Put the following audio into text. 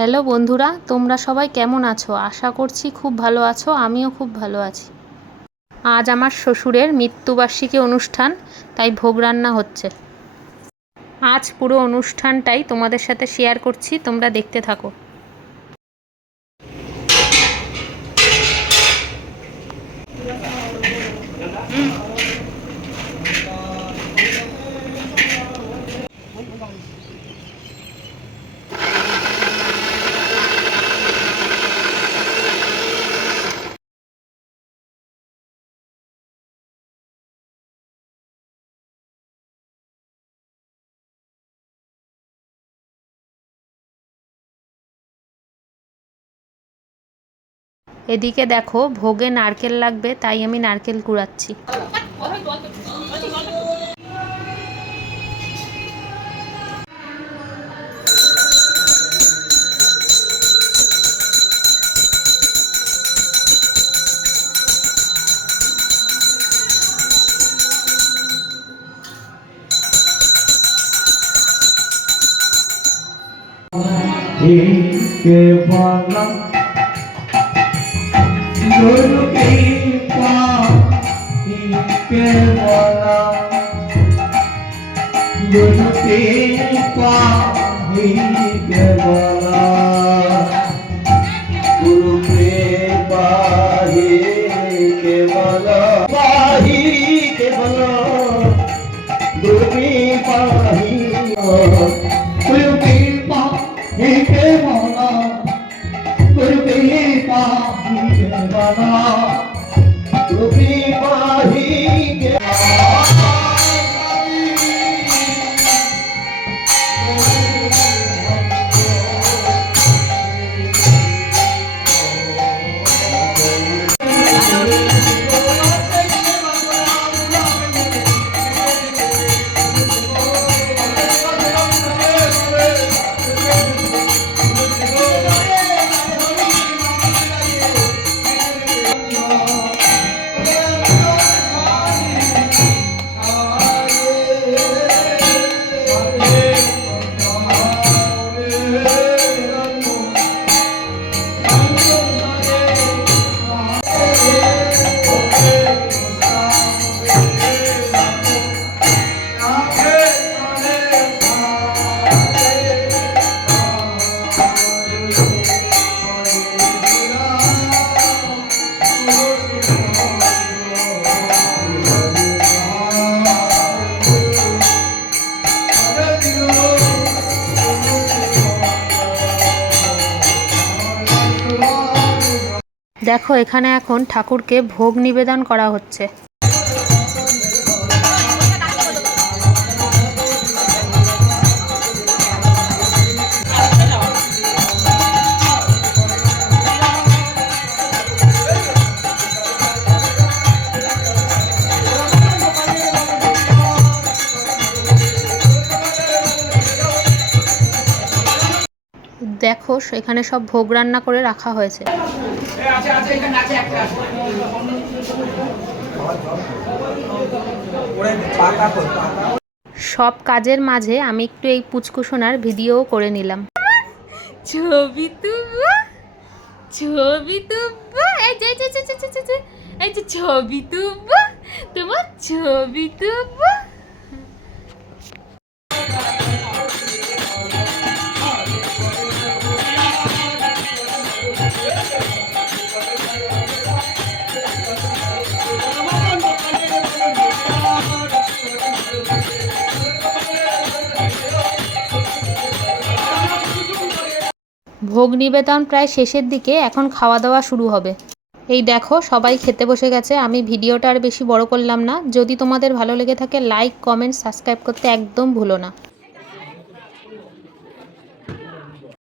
Hello বন্ধুরা, তোমরা সবাই কেমন আছো? আশা করছি খুব ভালো আছো। আমিও খুব ভালো আছি। আজ আমার শ্বশুরের মৃত্যুবার্ষিকী অনুষ্ঠান, তাই ভোগ রান্না হচ্ছে। আজ পুরো অনুষ্ঠানটাই তোমাদের সাথে শেয়ার করছি, তোমরা দেখতে থাকো। এদিকে দেখো, ভোগে নারকেল লাগবে, তাই আমি নারকেল কুড়াচ্ছি। के बाला गुरु की पाही के बाला गुरु की पाही के बाला गुरु के पाही के बाला पाही के बाला गुरु की पाही गुरु की पाही के बाला गुरु की पाही के बाला गुरु की पाही के দেখো, এখানে এখন ঠাকুরকে ভোগ নিবেদন করা হচ্ছে। দেখো, এখানে সব ভোগ রান্না করে রাখা হয়েছে। সব কাজের মাঝে আমি একটু এই পুচকুসোনার ভিডিও করে নিলাম। ছবি তুলবো, ছবি তুলবো, এই যে ছবি তুলবো, তোমার ছবি তুলবো। ভোগ নিবেদন প্রায় শেষের দিকে, এখন খাওয়া দাওয়া শুরু হবে। এই দেখো, সবাই খেতে বসে গেছে। আমি ভিডিওটা আর বেশি বড় করলাম না। যদি তোমাদের ভালো লেগে থাকে, লাইক, কমেন্ট, সাবস্ক্রাইব করতে একদম ভুলো না।